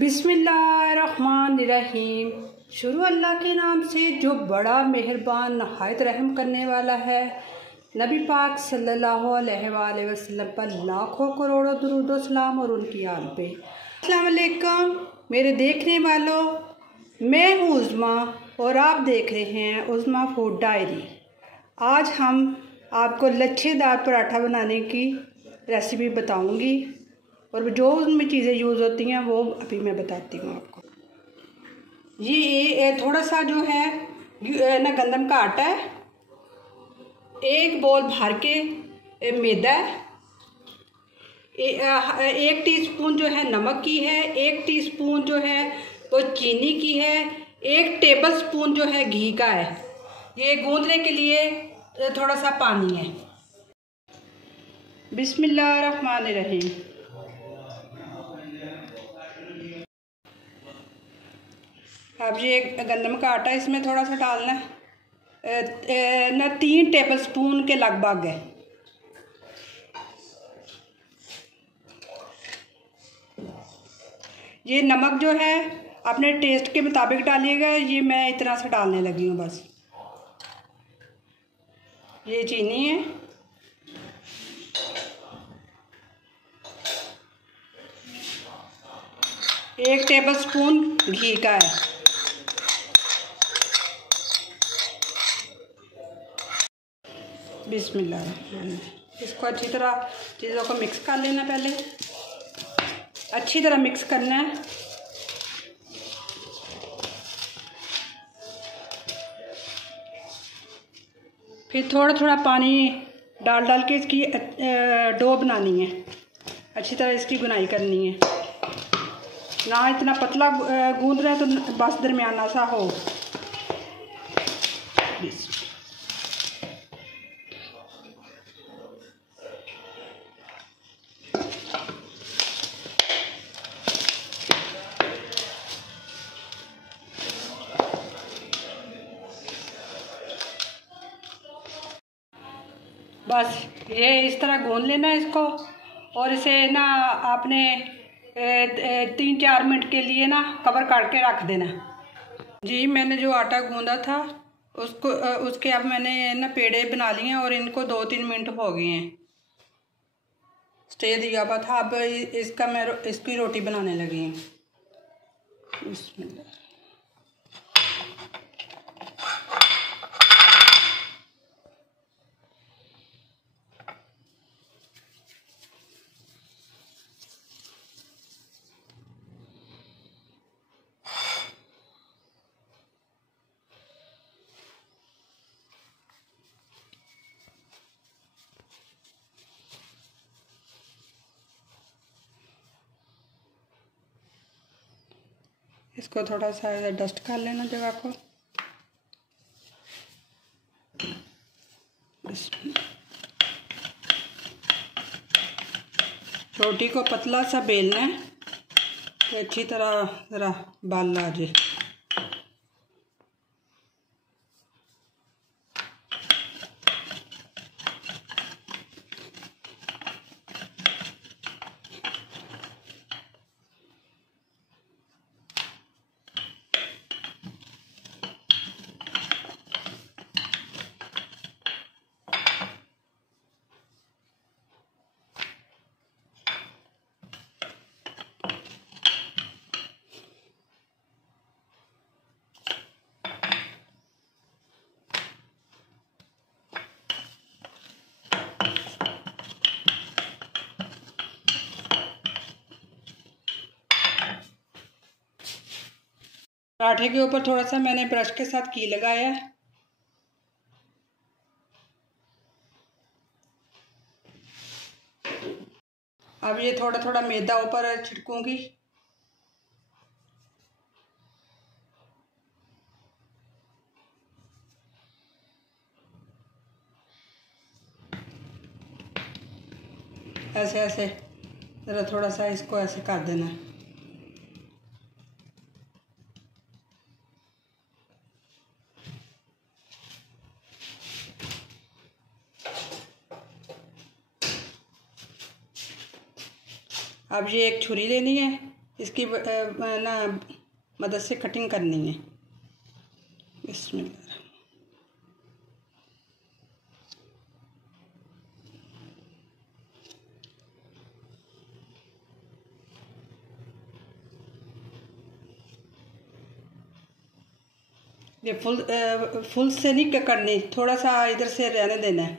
बिस्मिल्लाहिर्रहमानिर्रहीम। शुरू अल्लाह के नाम से जो बड़ा मेहरबान नहायत रहम करने वाला है। नबी पाक सल्लल्लाहु अलैहि वसल्लम पर लाखों करोड़ों दुरूद व सलाम और उनकी आल पे। अस्सलाम वालेकुम मेरे देखने वालों, मैं हूँ उज़्मा और आप देख रहे हैं उज़्मा फूड डायरी। आज हम आपको लच्छेदार पराठा बनाने की रेसिपी बताऊंगी और जो उनमें चीज़ें यूज़ होती हैं वो अभी मैं बताती हूँ आपको। ये थोड़ा सा जो है ना गंदम का आटा है, एक बोल भर के मैदा है, 1 टीस्पून जो है नमक की है, 1 टीस्पून जो है वो चीनी की है, 1 टेबलस्पून जो है घी का है। ये गूंदने के लिए थोड़ा सा पानी है। बिस्मिल्लाहिर्रहमानिर्रहीम। अब ये गंदम का आटा इसमें थोड़ा सा डालना है ना, 3 टेबलस्पून के लगभग है। ये नमक जो है अपने टेस्ट के मुताबिक डालिएगा, ये मैं इतना सा डालने लगी हूँ बस। ये चीनी है, एक टेबलस्पून घी का है। बिस्मिल्लाह। इसको अच्छी तरह चीज़ों को मिक्स कर लेना, पहले अच्छी तरह मिक्स करना है। फिर थोड़ा थोड़ा पानी डाल डाल के इसकी डो बनानी है, अच्छी तरह इसकी गुनाई करनी है। ना इतना पतला गूंद रहे तो बस दरमियाना सा हो। बस ये इस तरह गूंद लेना है इसको, और इसे ना आपने 3-4 मिनट के लिए ना कवर करके रख देना। जी मैंने जो आटा गूंदा था उसके अब मैंने ना पेड़े बना लिए हैं और इनको 2-3 मिनट हो गए हैं स्टे दिया हुआ था। अब इसकी रोटी बनाने लगी हूँ। बिस्मिल्लाह। इसको थोड़ा सा डस्ट कर लेना जगह को। रोटी को पतला सा बेलना है तो अच्छी तरह ज़रा बाल आ जाए। पराठे के ऊपर थोड़ा सा मैंने ब्रश के साथ घी लगाया है। अब ये थोड़ा थोड़ा मैदा ऊपर छिड़कूंगी। ऐसे ऐसे ज़रा थोड़ा सा इसको ऐसे कर देना है। अब ये एक छुरी लेनी है, इसकी ना मदद से कटिंग करनी है। बिस्मिल्लाह। ये फुल से नहीं करनी, थोड़ा सा इधर से रहने देना है।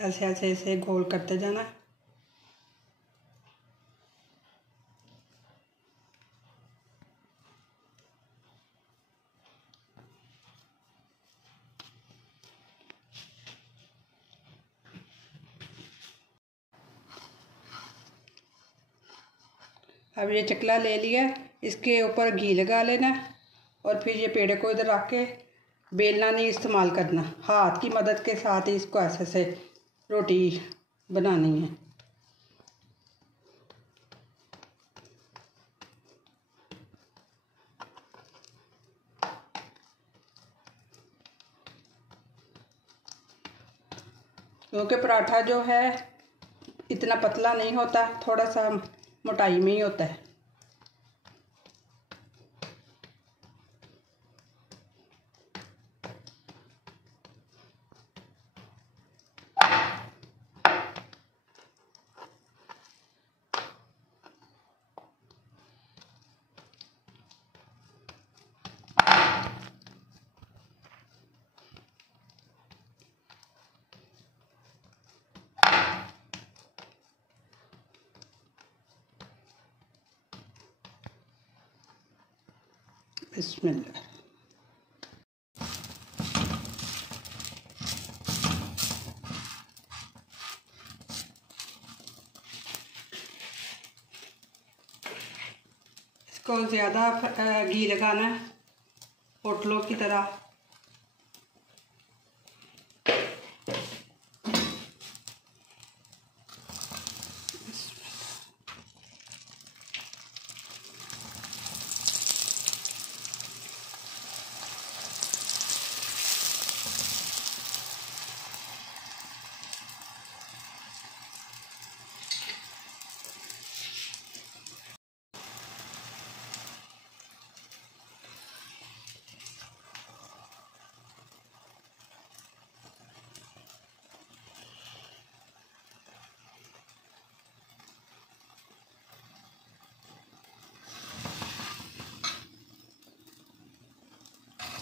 ऐसे ऐसे ऐसे गोल करते जाना। अब ये चकला ले लिया, इसके ऊपर घी लगा लेना और फिर ये पेड़े को इधर रख के बेलना नहीं इस्तेमाल करना, हाथ की मदद के साथ ही इसको ऐसे से रोटी बनानी है। क्योंकि पराठा जो है इतना पतला नहीं होता, थोड़ा सा मोटाई में ही होता है। बिस्मिल्लाह। इसको ज़्यादा घी लगाना है, होटलों की तरह।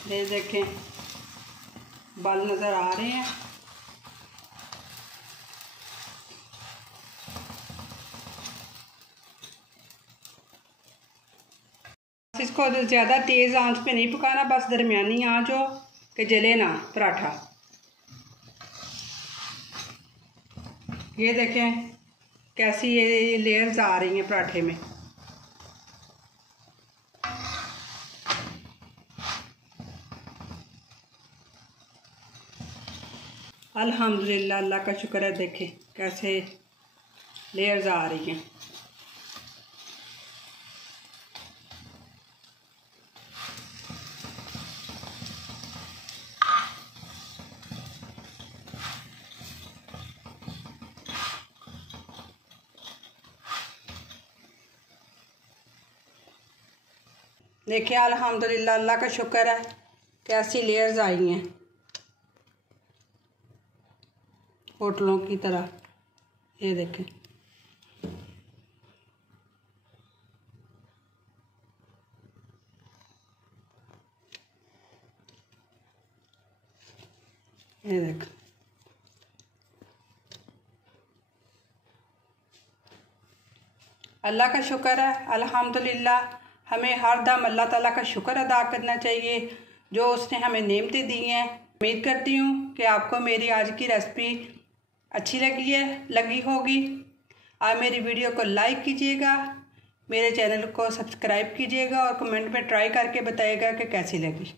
ये देखें बाल नज़र आ रहे हैं। इसको ज़्यादा तेज़ आंच पे नहीं पकाना, बस दरमियानी आंच हो कि जले ना पराठा। ये देखें कैसी ये लेयर्स आ रही हैं पराठे में। अल्हम्दुलिल्लाह, अल्लाह का शुक्र है। देखें कैसे लेयर्स आ रही हैं। देखिए अल्हम्दुलिल्लाह, अल्लाह का शुक्र है कैसी लेयर्स आई हैं होटलों की तरह। ये देखें ये देख। अल्लाह का शुक्र है अल्हम्दुलिल्लाह। हमें हर दम अल्लाह ताला का शुक्र अदा करना चाहिए जो उसने हमें नेमतें दी हैं। उम्मीद करती हूँ कि आपको मेरी आज की रेसिपी अच्छी लगी होगी। आप मेरी वीडियो को लाइक कीजिएगा, मेरे चैनल को सब्सक्राइब कीजिएगा और कमेंट में ट्राई करके बताइएगा कि कैसी लगी।